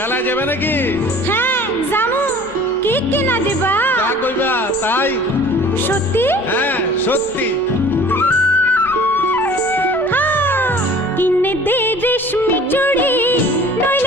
মেলায় যাবে নাকি? হ্যাঁ জামু। কি কিনা দিবা? যা কইবা তাই। সত্যি? হ্যাঁ সত্যি। হ্যাঁ, কিনে দে রেশমি চুড়ি, নইলে